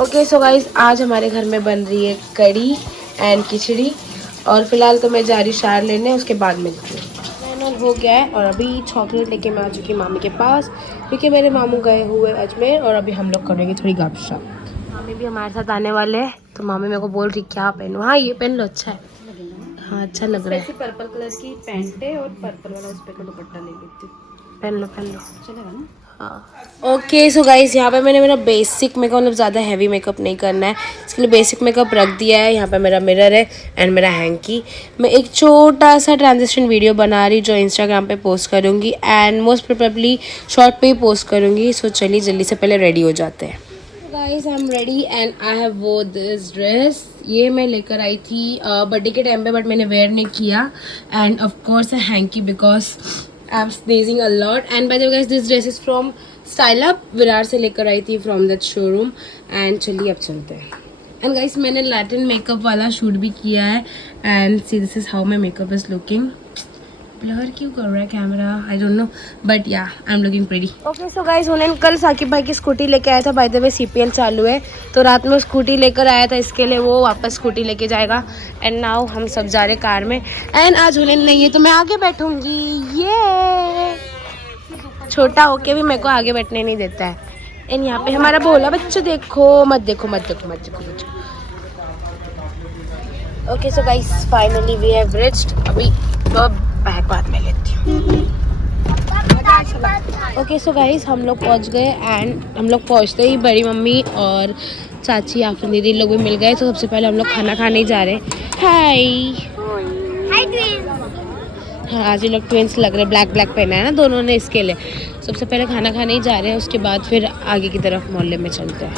Okay so guys, आज हमारे घर में बन रही है कड़ी एंड खिचड़ी। और फिलहाल तो मैं जा रही शार लेने, उसके बाद मिलती हूँ। फाइनल हो गया है और अभी चॉकलेट लेके मैं आ चुकी मामी के पास, क्योंकि मेरे मामू गए हुए अजमेर और अभी हम लोग करेंगे थोड़ी गपशप। मामी भी हमारे साथ आने वाले हैं, तो मामी मेरे को बोल रही क्या पहनूं। हाँ ये पहन लो, अच्छा है। हाँ अच्छा लग रहा है। पर्पल कलर की पैंट है और पर्पल वाला उस पे का दुपट्टा ले लेती हूँ। पहन लो पहन लो, चलेगा ना? हाँ। ओके सो गाइस, यहाँ पे मैंने मेरा बेसिक मेकअप, मतलब ज़्यादा हैवी मेकअप नहीं करना है, इसके लिए बेसिक मेकअप रख दिया है। यहाँ पे मेरा मिरर है एंड मेरा हैंकी। मैं एक छोटा सा ट्रांजिशन वीडियो बना रही जो इंस्टाग्राम पे पोस्ट करूँगी एंड मोस्ट प्रोबेबली शॉर्ट पे ही पोस्ट करूँगी। सो चलिए जल्दी से पहले रेडी हो जाते हैं। Guys I am ready and I have वो दिस ड्रेस। ये मैं लेकर आई थी बर्थडे के टाइम पे, बट मैंने वेयर नहीं किया। End of course a hanky because I am sneezing a lot. And by the way guys, this dress is from style up, Virar से लेकर आई थी फ्रॉम दैट शोरूम। एंड चलिए अब चलते हैं। एंड गाइस मैंने लैटिन मेकअप वाला शूट भी किया है and see this is how my makeup is looking. Blur क्यों कर रहा है camera, I don't know, but yeah I am looking pretty. Okay so guys, उन्होंने कल साकिब भाई की स्कूटी लेके आया था। बाय द वे CPL चालू है, तो रात में स्कूटी लेकर आया था, इसके लिए वो वापस स्कूटी लेके जाएगा। एंड नाउ हम सब जा रहे कार में। एंड आज उन्हें नहीं है तो मैं आगे बैठूंगी। ये छोटा होके भी मेरे को आगे बैठने नहीं देता है। एंड यहाँ पे हमारा भोला बच्चा, देखो मत देखो मत देखो मत देखो बच्चों। Okay so guys, finally we have reached. अभी तो बैग बाद में लेती हूँ। ओके सो गाइस, हम लोग पहुँच गए एंड हम लोग पहुँचते ही बड़ी मम्मी और चाची आफरीन दीदी लोग भी मिल गए। तो सबसे पहले हम लोग खाना खाने ही जा रहे हैं। हाय हाँ, आज ये लोग ट्विंस लग रहे हैं, ब्लैक ब्लैक पहना है ना दोनों ने, इसके लिए सबसे पहले खाना खाने ही जा रहे हैं। उसके बाद फिर आगे की तरफ मोहल्ले में चलते हैं।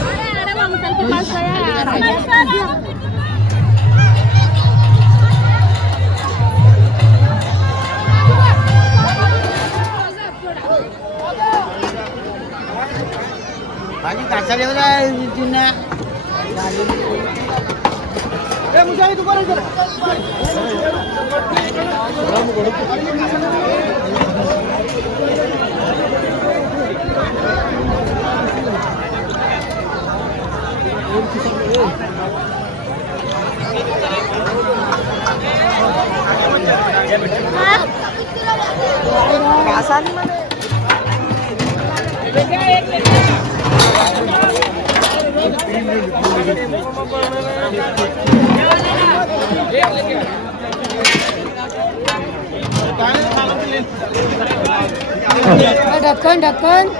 ढक्कन ढक्कन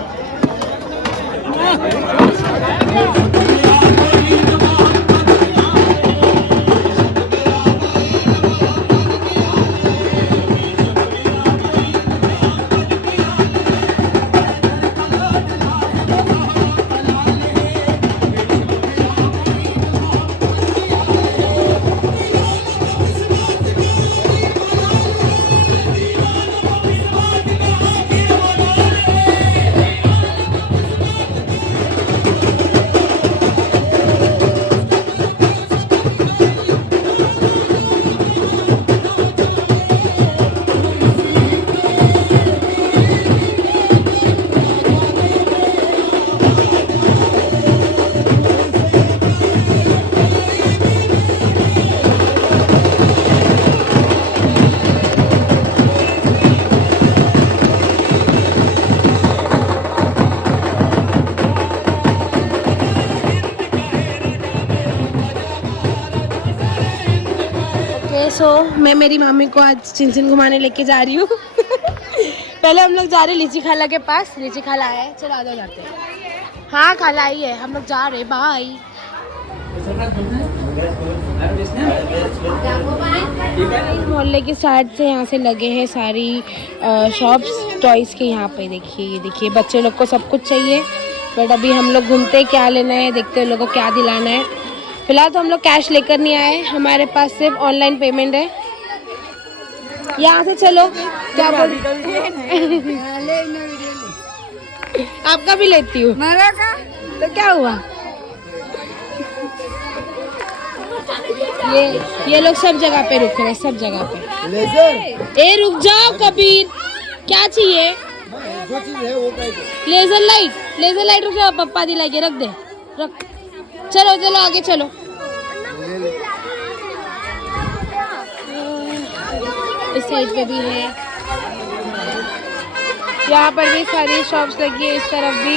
सो मैं मेरी मामी को आज चिंचिन घुमाने लेके जा रही हूँ। पहले हम लोग जा रहे हैं लीची खाला के पास। लीची खाला है, चलो आ जाओ जाते हैं। हाँ खाला ही है, हम लोग जा रहे हैं। बाय। मोहल्ले की साइड से यहाँ से लगे हैं सारी शॉप्स टॉयज के। यहाँ पे देखिए, ये देखिए बच्चे लोग को सब कुछ चाहिए, बट अभी हम लोग घूमते क्या लेना है, देखते हैं लोगों को क्या दिलाना है। फिलहाल तो हम लोग कैश लेकर नहीं आए, हमारे पास सिर्फ ऑनलाइन पेमेंट है। यहाँ से चलो, क्या बोल आपका भी लेती हूँ तो क्या हुआ। ये लोग सब जगह पे रुक रहे हैं, सब जगह पे। ए रुक जाओ कबीर, क्या चाहिए? जो चीज है वो लेजर लाइट रुक जाओ, पप्पा दिला के रख दे, रख। चलो चलो आगे चलो। इस साइड पे भी है, यहाँ पर भी सारी शॉप्स लगी है, इस तरफ भी।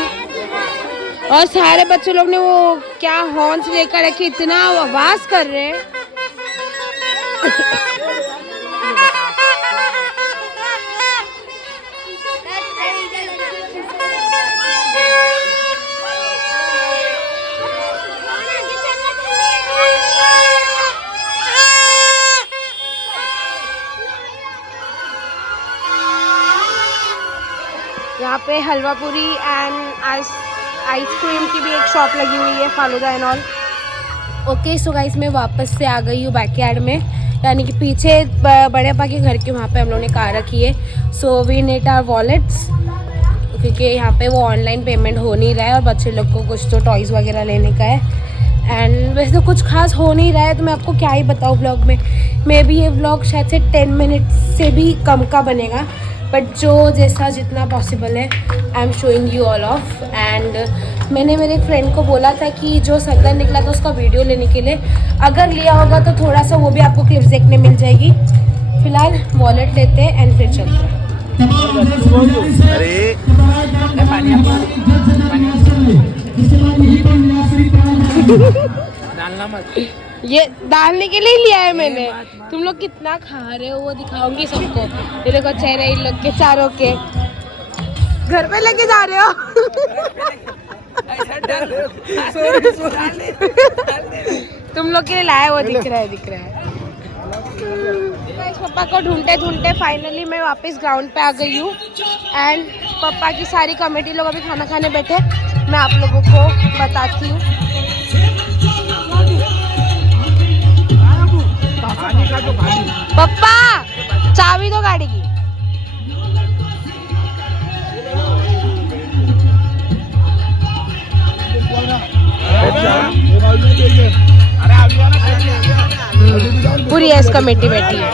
और सारे बच्चे लोग ने वो क्या हॉर्न्स लेकर रखे, इतना आवाज कर रहे हैं। यहाँ पे हलवा पूरी एंड आइसक्रीम की भी एक शॉप लगी हुई है, falooda and all. Okay so guys, मैं वापस से आ गई हूँ बैकयार्ड में, यानी कि पीछे बड़े पापा के घर के वहाँ पे हम लोग ने कार रखी है। So we need our wallets, क्योंकि यहाँ पे वो ऑनलाइन पेमेंट हो नहीं रहा है और बच्चे लोग को कुछ तो टॉयज़ वगैरह लेने का है। एंड वैसे तो कुछ खास हो नहीं रहा है, तो मैं आपको क्या ही बताऊँ व्लॉग में। मे बी ये व्लॉग शायद से 10 मिनट से भी कम का बनेगा, बट जो जैसा जितना पॉसिबल है I am showing you all of. And मैंने मेरे फ्रेंड को बोला था कि जो संदन निकला था उसका वीडियो लेने के लिए, अगर लिया होगा तो थोड़ा सा वो भी आपको क्लिप्स देखने मिल जाएगी। फिलहाल वॉलेट लेते हैं एंड फिर चलते हैं। ये डालने के लिए लिया है मैंने। तुम लोग कितना खा रहे हो वो दिखाऊंगी सबको। ये देखो चेहरे इन लोग के चारों के, घर पे लेके जा रहे हो। तुम लोग के लिए लाया, वो दिख रहा है, दिख रहा है। पापा को ढूंढते ढूंढते फाइनली मैं वापस ग्राउंड पे आ गई हूँ। एंड पापा की सारी कमेटी लोग अभी खाना खाने बैठे, मैं आप लोगों को बताती हूँ। पापा चाबी दो गाड़ी की। पूरी एस कमेटी बैठी है।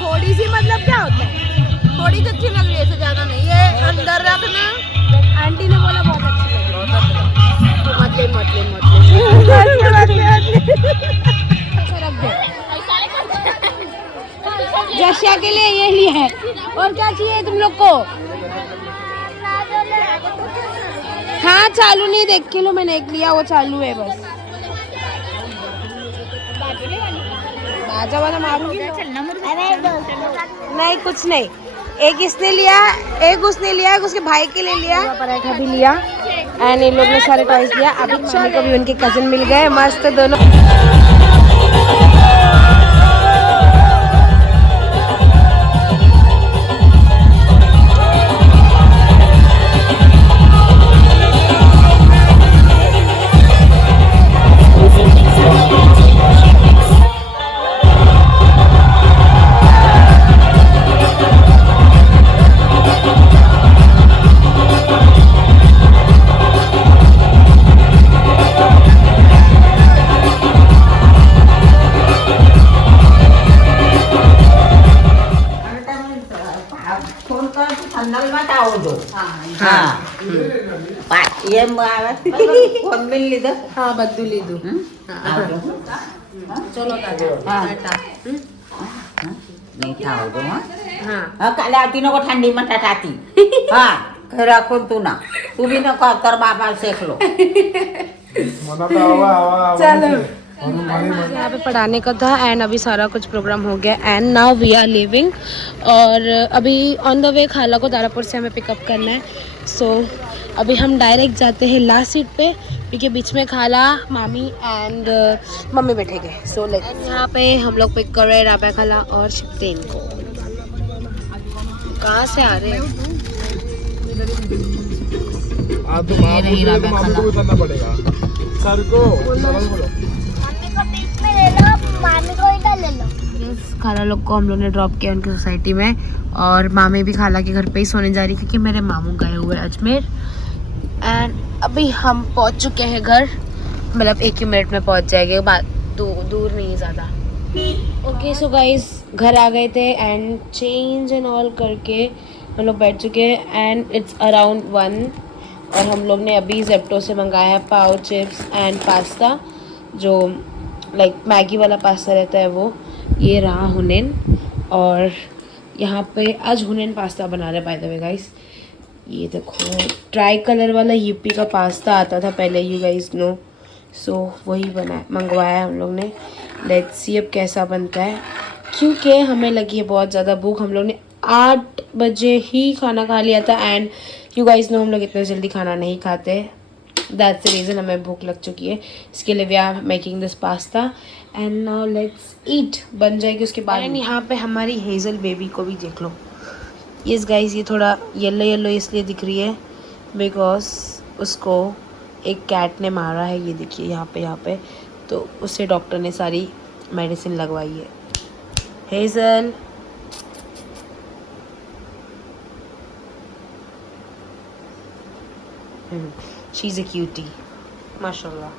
थोड़ी सी मतलब क्या होता है, थोड़ी तो अच्छी लग रही है, ज्यादा नहीं है, अंदर रखना। आंटी ने बोला बहुत अच्छी लगी। जशिया के लिए ये लिया है। और क्या चाहिए तुम लोग को? हाँ चालू नहीं, देख के लो, मैंने एक लिया, वो चालू है बस। बाजा वाला मारूंगी नहीं, कुछ नहीं। एक इसने लिया, एक उसने लिया, एक उसके भाई के लिए लिया, पराठा भी लिया एंड इन लोग ने सारे टॉयज लिया। अभी मम्मी को भी उनके कजिन मिल गए, मस्त दोनों। हाँ बद्दू लीदू। चलो आती नको ठंडी में टटाती। हाँ रखो तू ना, तू भी ना कर बाबा सेक लो। चलो यहाँ पे पढ़ाने का था एंड अभी सारा कुछ प्रोग्राम हो गया and now we are leaving. और अभी ऑन द वे खाला को तारापुर से हमें पिकअप करना है। सो अभी हम डायरेक्ट जाते हैं लास्ट सीट पे, क्योंकि बीच में खाला, मामी एंड मम्मी बैठेंगे। सो लेट्स, यहाँ पे हम लोग पिक कर रहे हैं राबा खाला और शिफ्तेन को। कहाँ से आ रहे हैं? नहीं राबा खाला करना पड़ेगा सर को। खाला लोग को हम लोग ने ड्रॉप किया उनकी सोसाइटी में, और मामी भी खाला के घर पे ही सोने जा रही, क्योंकि मेरे मामू गए हुए अजमेर। एंड अभी हम पहुंच चुके हैं घर, मतलब 1 ही मिनट में पहुंच जाएंगे, बात दूर नहीं है ज़्यादा। ओके सो गाइस, घर आ गए थे एंड चेंज एंड ऑल करके हम लोग बैठ चुके हैं एंड इट्स अराउंड 1। और हम लोग ने अभी जेप्टो से मंगाया है पाव चिप्स एंड पास्ता, जो लाइक मैगी वाला पास्ता रहता है वो। ये रहा हुनैन, और यहाँ पे आज हुनैन पास्ता बना रहे हैं बाय द वे गाइस। ये देखो ट्राई कलर वाला यूपी का पास्ता आता था पहले, यू गाइस नो, सो वही मंगवाया है हम लोग ने। लेट्स सी अब कैसा बनता है, क्योंकि हमें लगी है बहुत ज़्यादा भूख। हम लोग ने 8 बजे ही खाना खा लिया था, एंड यू गाइस नो हम लोग इतने जल्दी खाना नहीं खाते, दैट्स द रीज़न हमें भूख लग चुकी है। इसके लिए we are making this pasta and now let's eat. बन जाएगी उसके बाद। एंड यहाँ पे हमारी हेज़ल बेबी को भी देख लो। यस गाइस, ये थोड़ा येलो येलो इसलिए दिख रही है बिकॉज उसको एक कैट ने मारा है। ये देखिए यहाँ पे तो उससे डॉक्टर ने सारी मेडिसिन लगवाई है। Hazel, she is a cutie, माशाल्लाह।